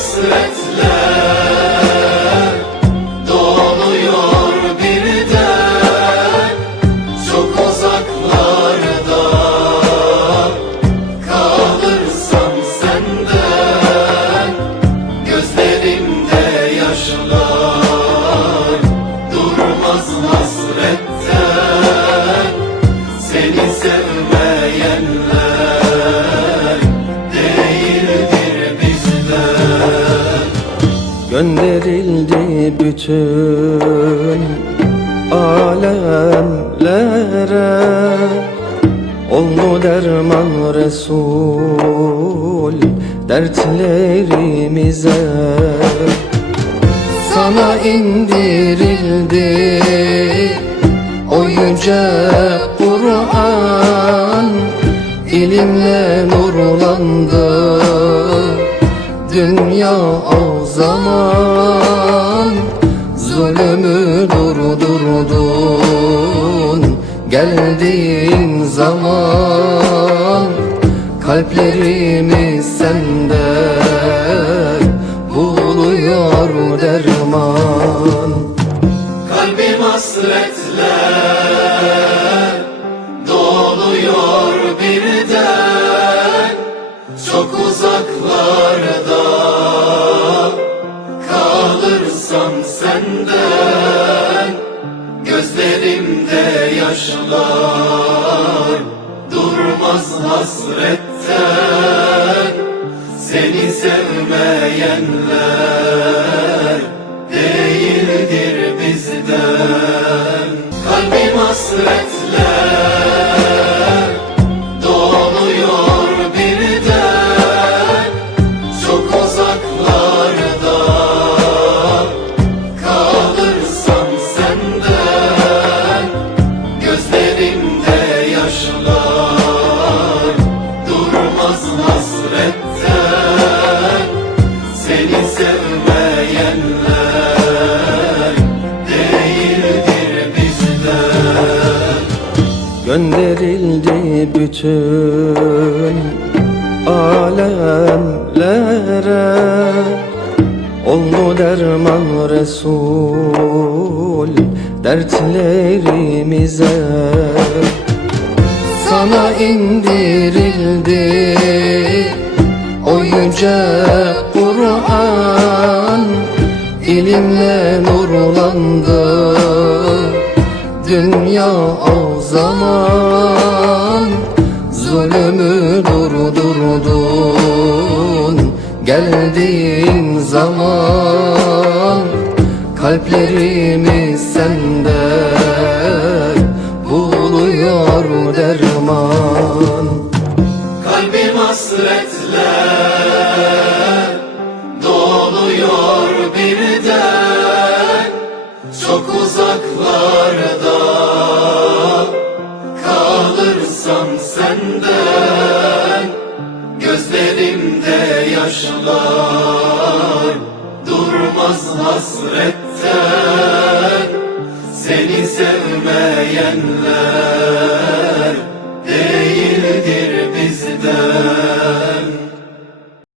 hasretler Doluyor birden Çok uzaklarda Kalırsam senden Gözlerimde yaşlar Durmaz Gönderildi bütün alemlere. Oldu derman Resul dertlerimize. Sana indirildi o yüce Kur'an. İlimle nurlandı Dünya o zaman Zulümü durdurdun. Geldiğin zaman Kalplerimiz sende senden Gözlerimde yaşlar durmaz hasretten. Seni sevmeyenler değildir bizden. Kalbim hasretle hasretten Seni sevmeyenler değildir bizden. Gönderildi bütün alemlere. Oldu derman Resul dertlerimize. Sana indirildi yüce Kur'an ilimle nurlandı. Dünya o zaman Zulümü durdurdun. Geldiğin zaman Kalplerimiz sende doluyor birden. Çok uzaklarda kalırsam senden Gözlerimde yaşlar durmaz hasretten. Seni sevmeyenler değildir bizden